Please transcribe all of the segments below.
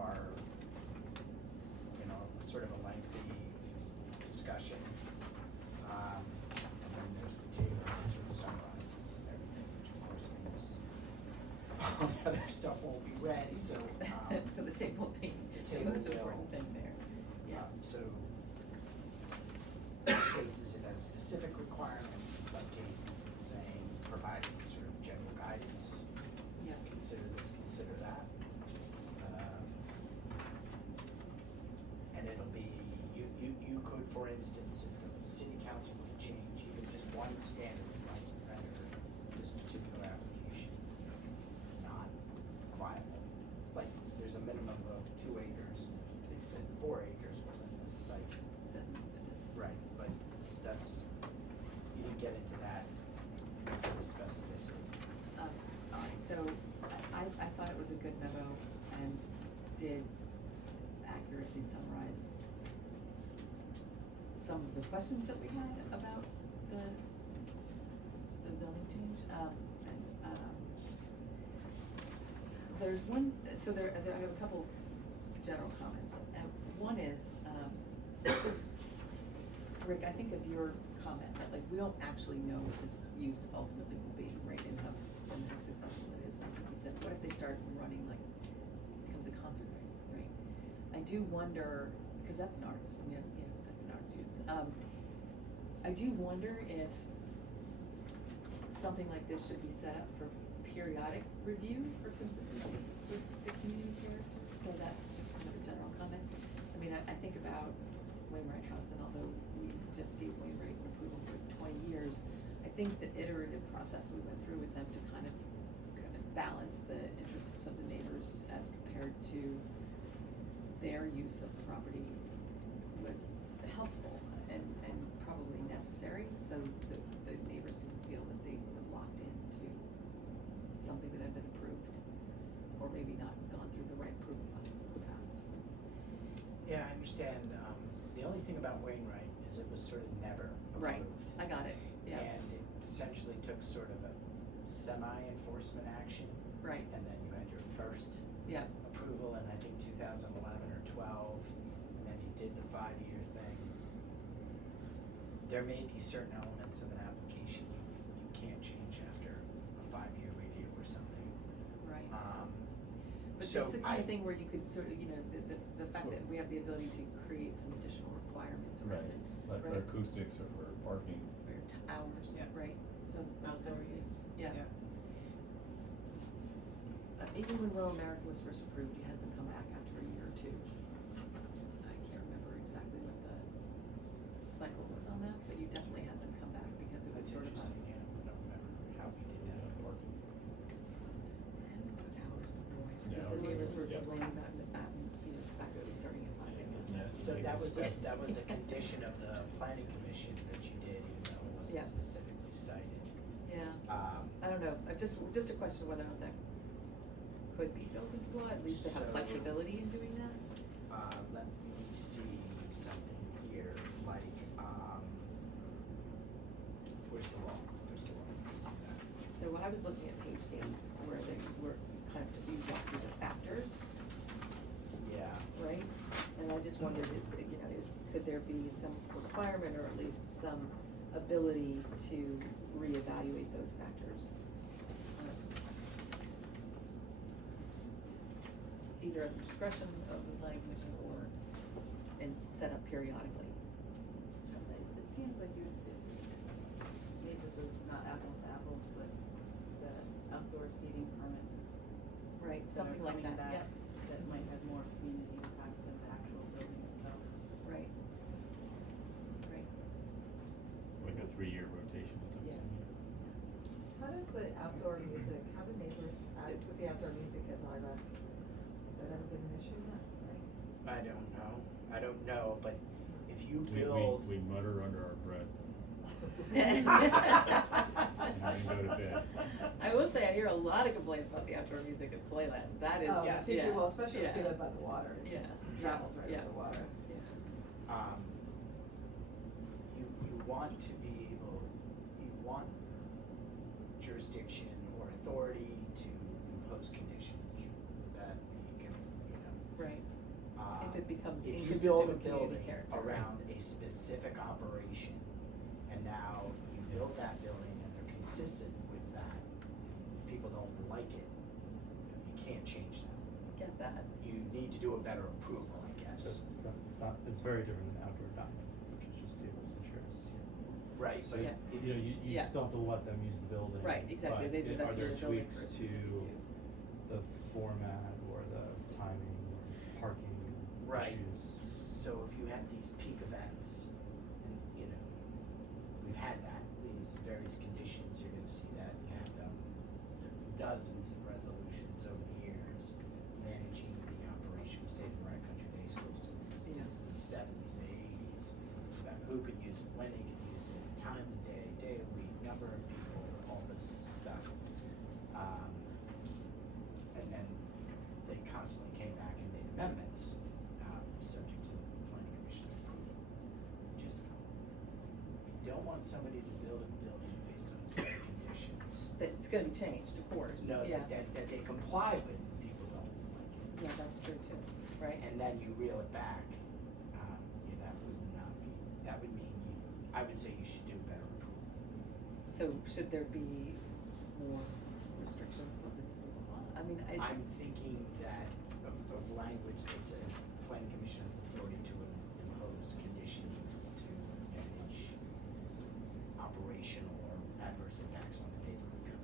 are, sort of a lengthy discussion. And then there's the table that sort of summarizes everything, which of course means all the other stuff won't be read, so. So the table being the most important thing there. Yeah. So in some cases it has specific requirements, in some cases it's saying, providing sort of general guidance. Yeah. Consider this, consider that. And it'll be, you could, for instance, if the city council were to change even just one standard, like render this particular application not viable. Like, there's a minimum of 2 acres, and if they said 4 acres, well then the site. Doesn't. Right, but that's, you didn't get into that sort of specificity. All right, so I thought it was a good memo and did accurately summarize some of the questions that we had about the zoning change. There's one, so there I have a couple general comments. One is, Rick, I think of your comment that like we don't actually know what this use ultimately will be, right, and how successful it is. And I think you said, what if they start running like becomes a concert venue, right? I do wonder, because that's an arts, that's an arts use. I do wonder if something like this should be set up for periodic review for consistency with the community character. So that's just kind of a general comment. I mean, I think about Wainwright House, and although we just gave Wainwright an approval for 20 years, I think the iterative process we went through with them to kind of balance the interests of the neighbors as compared to their use of the property was helpful and probably necessary, so the neighbors didn't feel that they were locked into something that had been approved, or maybe not gone through the right approval process in the past. Yeah, I understand. The only thing about Wainwright is it was sort of never approved. Right, I got it, yeah. And it essentially took sort of a semi-enforcement action. Right. And then you had your first approval in, I think, 2011 or 12, and then you did the 5-year thing. There may be certain elements of an application you can't change after a 5-year review or something. Right. But So it's the kind of thing where you could sort of, the fact that we have the ability to create some additional requirements around it. Like for acoustics or for parking. Or hours, right, so it's those kinds of things, even when Row America was first approved, you had them come back after a year or two. I can't remember exactly what the cycle was on that, but you definitely had them come back because it was That's sort of a. interesting, yeah, I don't remember how we did that on parking. And put hours of noise, Yeah, because the neighbors were yeah. complaining about the fact that it was starting at 5 a.m. So that was a condition of the planning commission that you did, even though it wasn't specifically cited. Yeah, I don't know, just a question whether or not that could be built into law, at least to have So- flexibility in doing that. Let me see something here, like, where's the law? So I was looking at page 8, where they were kind of, you walk through the factors, Yeah. right? And I just wondered, could there be some requirement or at least some ability to reevaluate those factors? Either at the discretion of the planning commission or, and set up periodically. So it seems like maybe this is not apples to apples, but the outdoor seating permits. Right, that are something like coming that, back that might have more community impact than the actual building itself. Right. Like a 3-year rotation. Yeah. How does the outdoor music, how do neighbors act with the outdoor music at Lilac? Has that ever been an issue yet, right? I don't know, but if you We build. we mutter under our breath. And then go to bed. I will say, I hear a lot of complaints about the outdoor music at Playland. That is, Oh, yeah. well, especially if you yeah. live by the water, it just Yeah. travels right over the water. Yeah. You want to be able, you want jurisdiction or authority to impose conditions that you can, Right. if it becomes If you inconsistent build a with community building character. around a specific operation, and now you build that building and they're consistent with that, if people don't like it, you can't change that. Get that. You need to do a better approval, I guess. It's very different than outdoor dining, which is just tables and chairs. Right, So, but Yeah. if you know, you Yeah. still have to let them use the building. Right, exactly, but they've are invested there in the building tweaks for a to specific use. the format or the timing or parking Right. issues? So if you had these peak events, and you know, we've had that, these various conditions, you're gonna see that, you have dozens of resolutions over the years managing the operation, say the Rec Country Day School since the seventies and eighties. It's about who could use it, when they could use it, time of day, day of week, number of people, all this stuff. And then they constantly came back and made amendments, subject to the planning commission's approval. Just, you don't want somebody to build a building based on a set of conditions. That's gonna be changed, of course, No, yeah. that they comply with, people don't like it. Yeah, that's true too, right? And then you reel it back, that would not be, that would mean I would say you should do better approval. So should there be more restrictions built into the law? I mean, it's. I'm thinking that of language that says the planning commission has the authority to impose conditions to manage operational or adverse impacts on the neighborhood.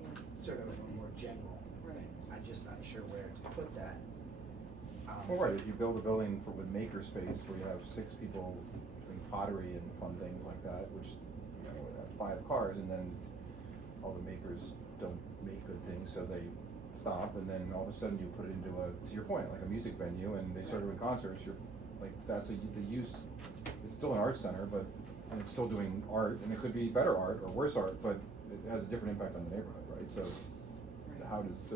Yeah. Sort of a more general Right. thing. I'm just not sure where to put that. Well, right, if you build a building with makerspace where you have 6 people doing pottery and fun things like that, which, you know, have 5 cars, and then all the makers don't make good things, so they stop, and then all of a sudden you put it into to your point, like a music venue, and they start doing concerts, that's the use, it's still an arts center, and it's still doing art, and it could be better art or worse art, but it has a different impact on the neighborhood, right? So, how does,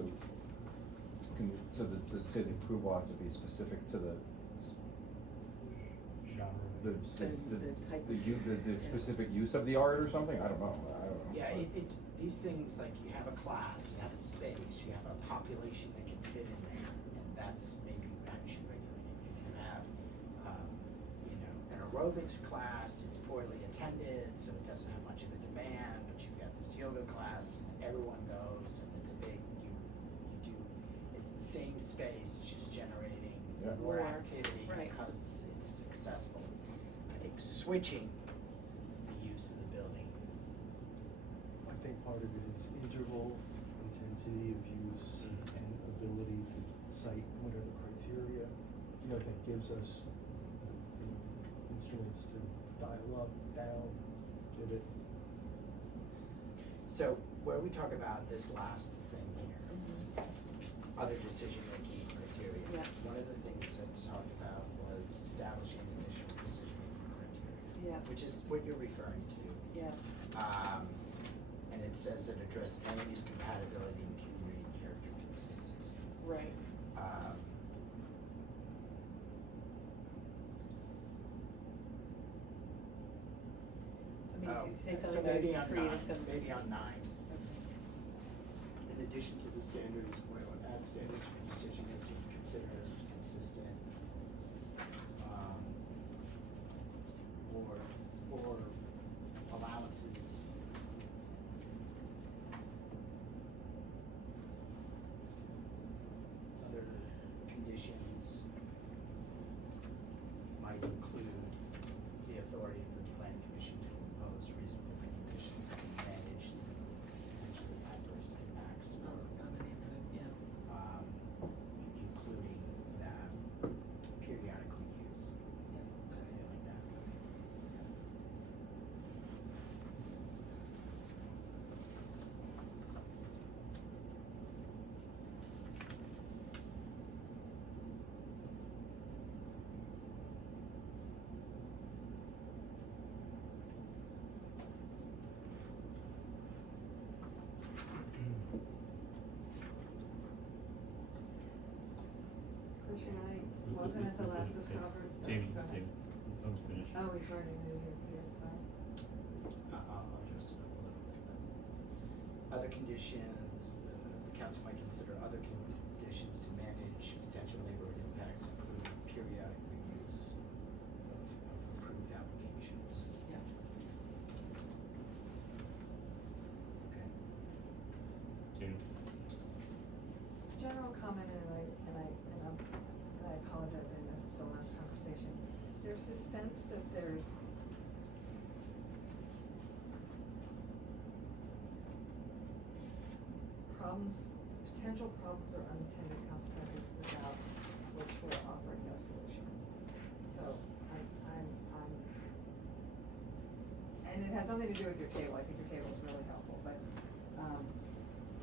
the city approval has to be specific to the Genre. the type the of use, use, the yeah. specific use of the art or something? I don't know. Yeah, these things, like you have a class, you have a space, you have a population that can fit in there, and that's maybe how you should regulate it. If you have, an aerobics class, it's poorly attended, so it doesn't have much of a demand, but you've got this yoga class, and everyone goes, and it's a big, it's the same space, it's just generating Yeah. more More, activity right. because it's successful. I think switching the use of the building. I think part of it is interval, intensity of use, and ability to cite whatever criteria, that gives us the instruments to dial up, down, pivot. So where we talk about this last thing here, Mhm. other decision-making criteria. Yeah. One of the things that talked about was establishing initial decision-making criteria. Yeah. Which is what you're referring to. Yeah, And it says that address land use compatibility and community character consistency. right. I mean, if you say so something about maybe on creating 9, some. maybe on 9. Okay. In addition to the standards, we will add standards for decision making, consider as consistent. Or allowances. Other conditions might include the authority of the planning commission to impose reasonable conditions to manage the potentially adverse impacts On the neighborhood, yeah. including periodic reviews, something like that. Question wasn't at the last discovered. Jamie, Go ahead. I'm finished. Oh, he's writing it in his here, so. I'll address it a little bit, but other conditions, the council might consider other conditions to manage potential neighborhood impacts, including periodic sense that there's potential problems or unintended consequences without which we're offering no solutions. So and it has something to do with your table. I think your table is really helpful, but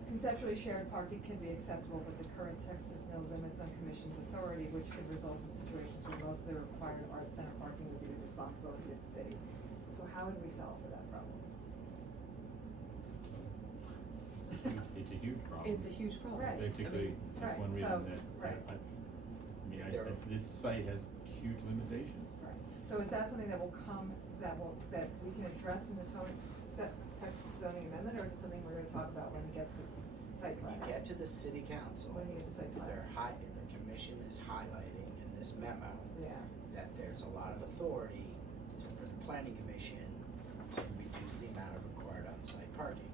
conceptually shared parking can be acceptable, but the current text has no limits on commission's authority, which could result in situations where most of the required art center parking would be the responsibility of the city. So how would we solve for that problem? It's a huge problem. It's a huge problem. Right. Basically, that's one reason that, right. I mean, this site has huge limitations. Right, so is that something that will come, that we can address in the text zoning amendment, or is it something we're gonna talk about when it gets to site plan? When you get to the city council, When you get to site plan. the commission is highlighting in this memo Yeah, that there's a lot of authority for the planning commission to reduce the amount of required on-site parking.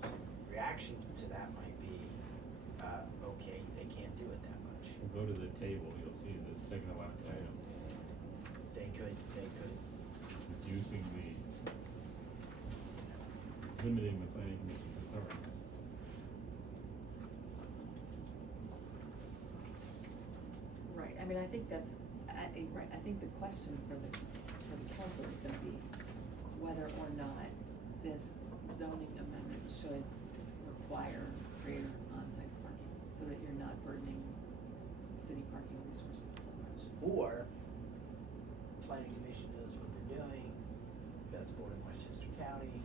So reaction to that might be, okay, they can't do it that much. Go to the table, you'll see the second to last item, They could, reducing limiting the planning commission's authority. Right, I mean, I think that's, right, I think the question for the council is gonna be whether or not this zoning amendment should require greater on-site parking, so that you're not burdening city parking resources so much. or planning commission knows what they're doing, best board in Westchester County,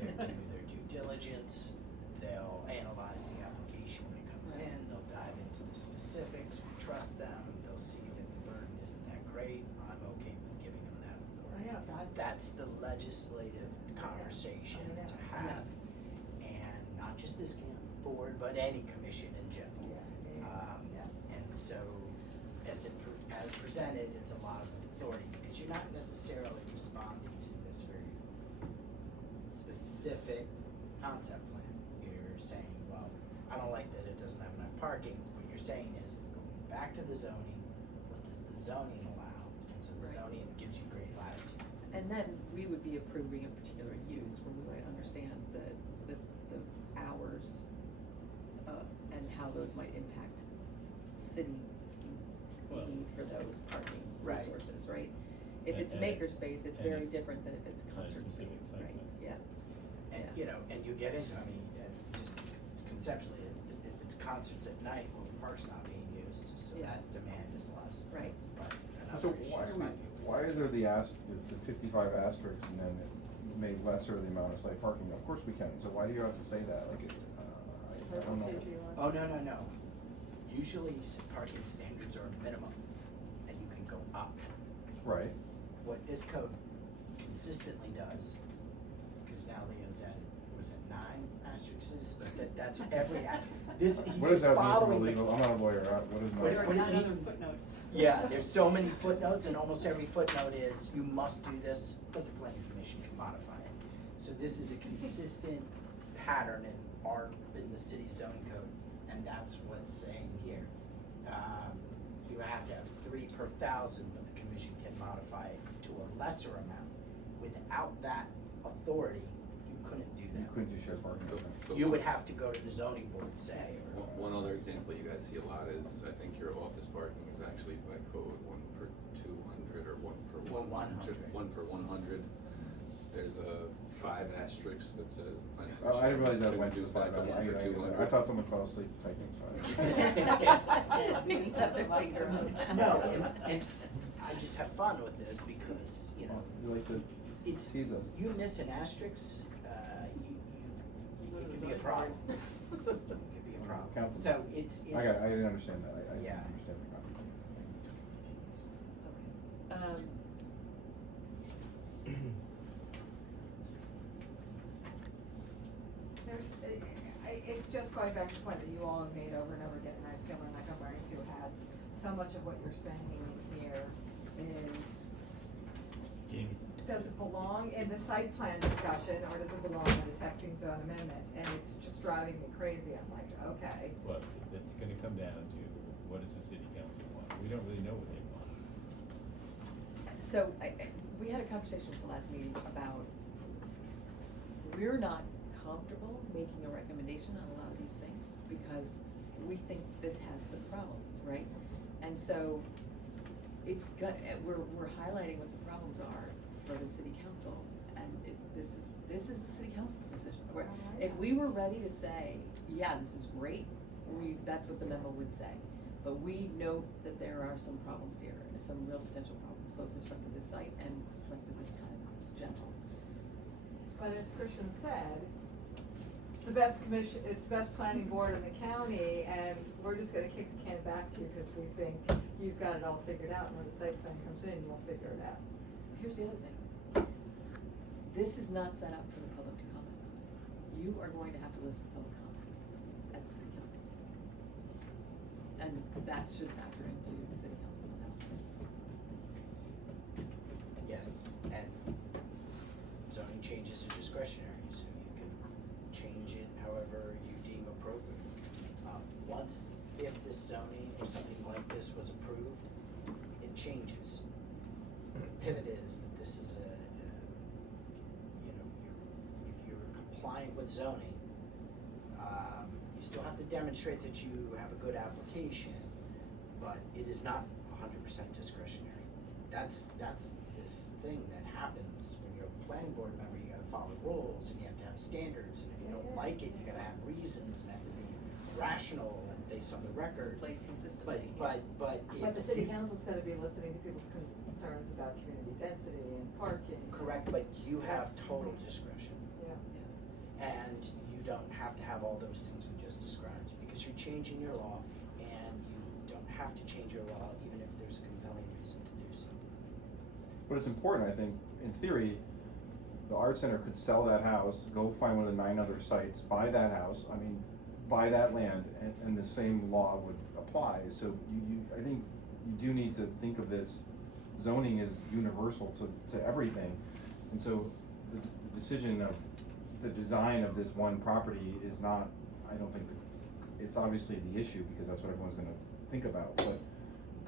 they're doing their due diligence, they'll analyze the application when it comes Right. in, they'll dive into the specifics, we trust them, they'll see that the burden isn't that great, I'm okay with giving them that authority. I know, That's the legislative conversation I know. to have, Yes. and not just this board, but any commission in general. Yeah. And so, as presented, it's a lot of authority, because you're not necessarily responding to this very specific concept plan. You're saying, well, I don't like that it doesn't have enough parking. What you're saying is, going back to the zoning, what does the zoning allow? And so the Right. zoning gives you great latitude. And then we would be approving a particular use where we might understand the hours, and how those might impact city Well, need for those parking Right. resources, right? If And- it's and- makerspace, it's and very it's- different than if it's and concert it's space, specific site right? plan. Yeah. And, Yeah. and you get into, I mean, it's just conceptually, if it's concerts at night, well, the park's not being used, so Yeah. that demand is less. Right. But So another issue why is there the 55 asterisks and then it made lesser the amount of site parking? Of course we can, so why do you have to say that? Like, I don't know. Oh, no. Usually parking standards are a minimum, and you can go up. Right, What this code consistently does, because now Leo's added, was it 9 asterisks, but that's every, he's what does just that mean from a following the. legal, I'm not a lawyer, what is What- my? There are what it 9 other means- footnotes. Yeah, there's so many footnotes, and almost every footnote is, you must do this, but the planning commission can modify it. So this is a consistent pattern in the city zoning code, and that's what's saying here. You have to have 3 per 1,000, but the commission can modify it to a lesser amount. Without that authority, you couldn't do You that. couldn't do shared parking, okay. So You would have to go to the zoning board, say, or. One other example you guys see a lot is, I think your office parking is actually by code 1 per 200 or 1 per 100. 1 per 100. There's a 5 asterisk that says the planning commission. Oh, I didn't realize that can went to reduce that to 1 per 200. I thought someone fell asleep typing, sorry. Maybe step their finger on that. No, and I just have fun with this because, you know, You like to it's, tease us. you miss an asterisk, it could be a problem. It could be a problem. Count them. So it's. I didn't understand that, I didn't Yeah. understand the concept. Okay. It's just going back to the point that you all have made over and over again, and I'm feeling like I'm wearing 2 hats. So much of what you're saying here is, Jamie. does it belong in the site plan discussion, or does it belong in the texting zone amendment? And it's just driving me crazy, I'm like, okay. Well, it's gonna come down to, what does the city council want? We don't really know what they want. So, we had a conversation at the last meeting about, we're not comfortable making a recommendation on a lot of these things, because we think this has some problems, right? And so, we're highlighting what the problems are for the city council, and this is the city council's decision. If we were ready to say, yeah, this is great, that's what the memo would say. But we note that there are some problems here, some real potential problems, both with respect to this site and with respect to this kind of, this general. But as Christian said, it's the best planning board in the county, and we're just gonna kick the can back to you because we think you've got it all figured out, and when the site plan comes in, you'll figure it out. Here's the other thing. This is not set up for the public to comment on. You are going to have to listen to public comment at the city council. And that should factor into the city council's analysis. Yes, and zoning changes are discretionary, so you can change it however you deem appropriate. If this zoning or something like this was approved, it changes. Pivot is that this is if you're compliant with zoning, you still have to demonstrate that you have a good application, but it is not 100% discretionary. That's this thing that happens when you're a planning board member. You gotta follow rules and you have to have standards, and if you don't like it, you gotta have reasons and have to be rational and based on the record. Play consistently. But But the city council's gotta be listening to people's concerns about community density and parking. correct, but you have total discretion. Yeah. And you don't have to have all those things we just described, because you're changing your law, and you don't have to change your law even if there's a compelling reason to do so. But it's important, I think, in theory, the art center could sell that house, go find one of the 9 other sites, buy that house, buy that land, and the same law would apply. So I think you do need to think of this, zoning is universal to everything. And so the decision of the design of this one property is not, I don't think, it's obviously the issue, because that's what everyone's gonna think about, but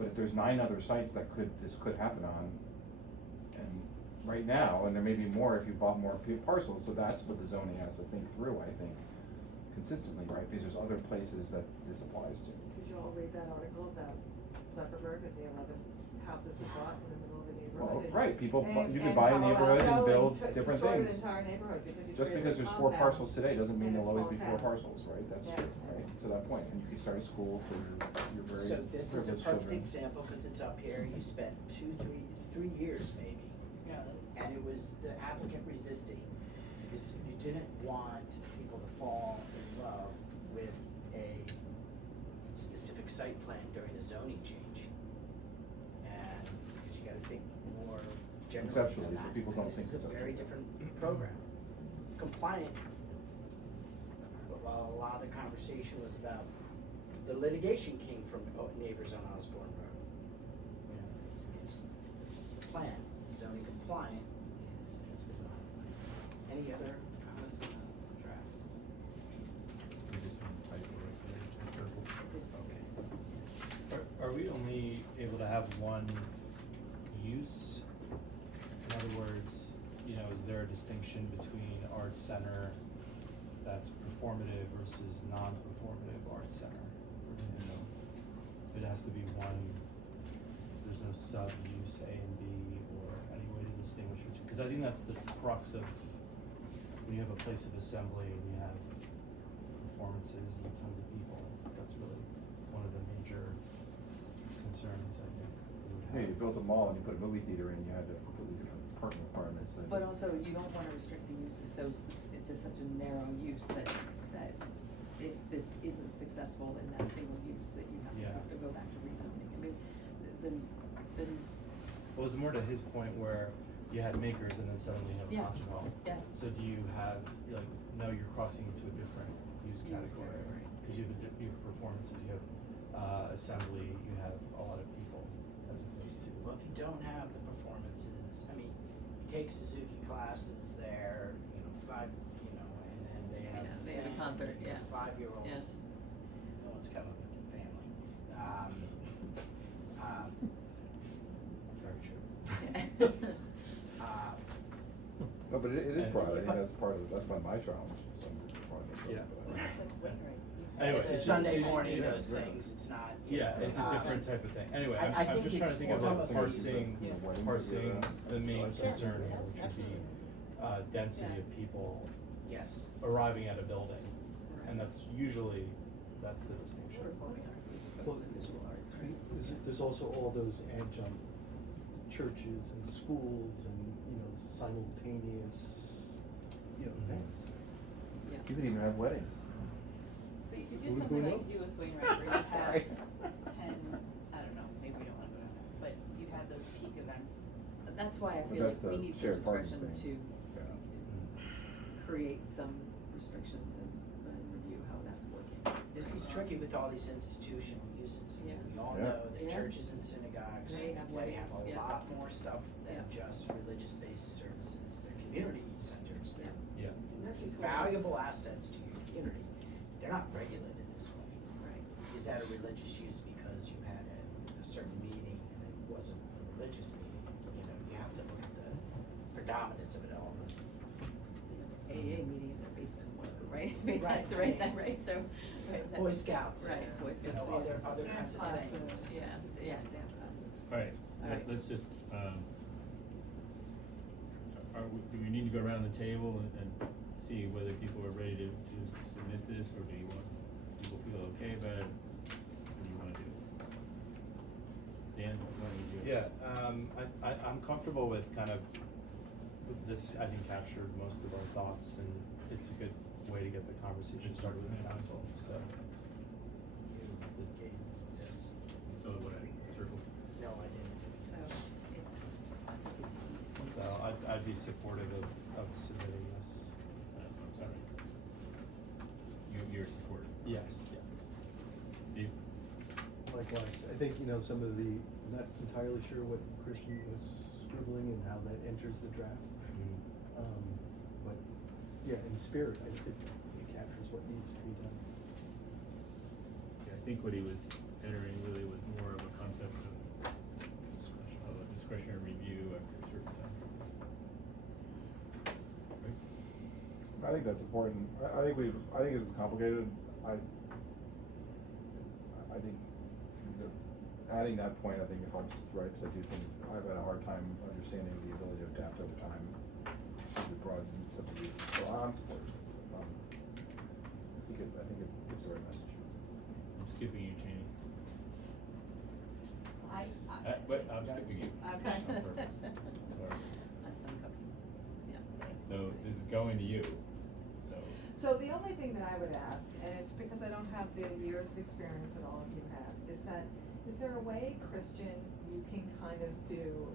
if there's 9 other sites that this could happen on, and right now, and there may be more if you bought more parcels, so that's what the zoning has to think through, I think, consistently, right? Because there's other places that this applies to. Did you all read that article about Zuckerberg and the 11 houses he bought in the middle of the neighborhood? Well, right, you And can buy a Palo neighborhood Alto and build destroyed different an things. entire neighborhood because he Just created because a there's 4 compound parcels today doesn't mean in a there'll always be small 4 town. parcels, right? That's Yeah. true, right? To that point, and you can start a school for your very So this is a privileged perfect children. example, because it's up here. You spent 3 years maybe, Yeah, and it was the applicant resisting, because you didn't want people to fall in love with a specific site plan during a zoning change. And because you gotta think more generally Conceptually, than but that. people don't And think This is a very conceptually. different program. Compliant, but while a lot of the conversation was about, the litigation came from neighbors on Osborn Road. It's the plan, zoning compliant is modified. Any other comments on the draft? We just want to type it right there, just circle. Okay. Are we only able to have one use? In other words, is there a distinction between art center that's performative versus non-performative art center? It has to be one, there's no sub-use A and B or any way to distinguish between, because I think that's the crux of when you have a place of assembly and you have performances and tons of people, that's really one of the major concerns, I think, we would have. Hey, you built a mall and you put a movie theater in, you had to have completely different parking requirements. than- But also, you don't wanna restrict the uses to such a narrow use that if this isn't successful in that single use, that you have Yeah. to still go back to rezoning. I mean, then, Well, it was more to his point where you had makers and then suddenly you have Yeah. a concert hall. Yeah. So do you have, no, you're crossing into a different use Use category, category. Cause you have performances, you have, assembly, you have a lot of people as opposed to. Well, if you don't have the performances, you take Suzuki classes there, 5, and then they have. Yeah, they have a concert, yeah. 5-year-olds. Yeah. No one's coming with the family. It's very true. No, but it is And- broad, I think that's part of, that's been my challenge, some projects. Yeah. Well, it's like Wainwright. Anyway, It's a it's just- Sunday it- morning, yeah, those right. things, it's not. Yeah, it's a different type of thing. Anyway, I I'm think just trying to it's think of some like of parsing, these, you know, parsing the main like that. concern here, That's which would be, absolutely. density Yeah. of people Yes. arriving at a building. Right. And that's usually, that's the distinction. Performing arts as Well, opposed to visual arts, right? There's also all those adjunct churches and schools and, simultaneous, events. Yeah. You could even have weddings. But you could do Who something like knows? you do with Wainwright, where you have Sorry. 10, I don't know, maybe we don't wanna go down that, but you have those peak events. That's why I But feel like that's we the need some shared parking discretion to thing. Yeah. create some restrictions and review how that's working. This is tricky with all these institutional uses. Yeah. We all Yeah. know that Yeah. churches and synagogues, They have a weddings, yeah. lot more stuff than Yeah. just religious-based services. They're community centers, they're Yeah. valuable assets to your community. They're not regulated this way. Right. Is that a religious use because you had a certain meeting and it wasn't a religious meeting? You have to look at the predominance of it all. AA meeting in their basement, whatever, right? I mean, Right, that's right, right. right, so. right, Boy that's- Scouts, Right, Boy you know, Scouts, yeah. other kinds of Dance things. classes. Yeah, dance classes. Alright, All right. let's just, do we need to go around the table and see whether people are ready to submit this, or do you want, people feel okay about it? What do you wanna do? Dan, why don't you do it? Yeah, I'm comfortable with kind of, this, I think, captured most of our thoughts, and it's a good way to get the conversation started with the council, so. Yes. So what I circled. No, I didn't. Oh, it's, I think it's. So I'd be supportive of submitting this. I'm sorry. You're supportive. Yes, yeah. Steve? Likewise, I think, some of the, I'm not entirely sure what Christian was scribbling and how that enters the draft. But, yeah, in spirit, it captures what needs to be done. Yeah, I think what he was entering really was more of a concept of a discretionary review after a certain time. Right? I think that's important. I think it's complicated. I think adding that point, I think it helps, right, because I do think I've had a hard time understanding the ability to adapt over time as we broaden some of these, so I'm supportive. I think it gives the right message. I'm skipping you, Cheney. Wait, I'm skipping you. Okay. Oh, perfect. All right. I'm cooking, yeah. So this is going to you, so. So the only thing that I would ask, and it's because I don't have the years of experience that all of you have, is that, is there a way, Christian, you can kind of do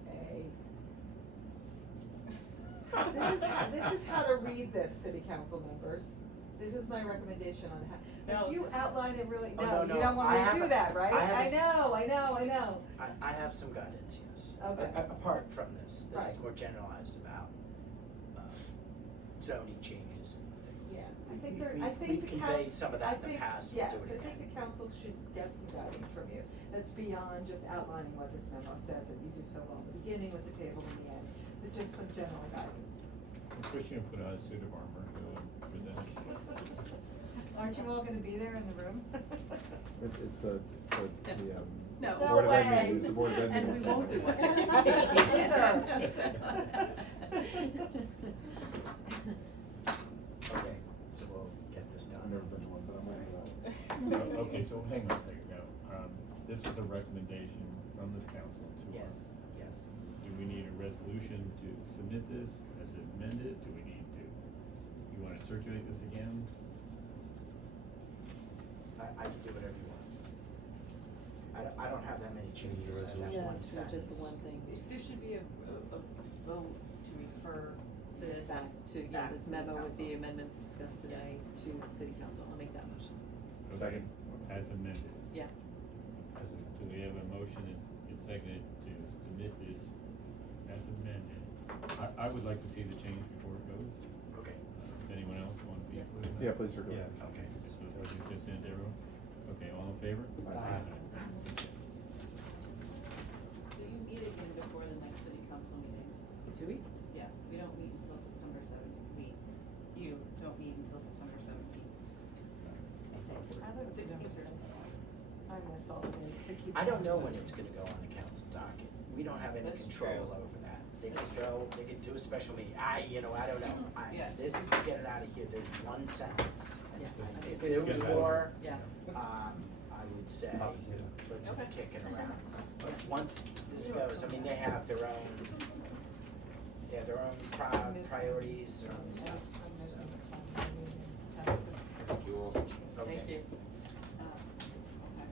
this is how to read this, city council members. This is my recommendation on how, No. if you outline it really, Oh, no, no, you don't want I me to have do a- that, right? I have a s- I know. I have some guidance, yes. Okay. Apart from this, that is Right. more generalized about zoning changes and things. Yeah, I We- think we- there, I we've- think we've the conveyed council, some of I that in the think, past, we'll do yes, it I again. think the council should get some guidance from you, that's beyond just outlining what this memo says that you do so well in the beginning with the table in the end, but just some general guidance. Christian put on a suit of armor, go and present it. Aren't you all gonna be there in the room? It's the No. Board of way. Ed meeting, it's the Board of Ed And we meeting. won't be watching it. Okay, so we'll get this done. I've never been to one, but I'm ready for that. Okay, so hang on a second now. This was a recommendation from this council to us. Yes. Do we need a resolution to submit this as amended? Do we need to, you wanna circulate this again? I can do whatever you want. I don't have that many changes, I have Yeah, one so sentence. just the one thing. There should be a vote to refer This this back to, back this to memo with the council. amendments discussed today to the city council, I'll make that motion. Okay, as amended. Yeah. So we have a motion, it's seconded to submit this as amended. I would like to see the change before it goes. Okay, Does anyone else want to be Yes, included? Yeah, please circulate. Yeah. okay. So was it just sent to everyone? Okay, all in favor? Aye. So you meet again before the next city council meeting? Do we? Yeah, we don't meet until September I don't know when it's gonna go on the council docket. We don't have any That's control true. over that. They That's could go, they could do a special meeting. I don't know. Yeah. This is to get it out of here. There's one sentence. Yeah. If there was Good. more, Yeah. I would say, Up to. let's Okay. kick it around. But once this goes, I mean, they have their own priorities, their own stuff, so.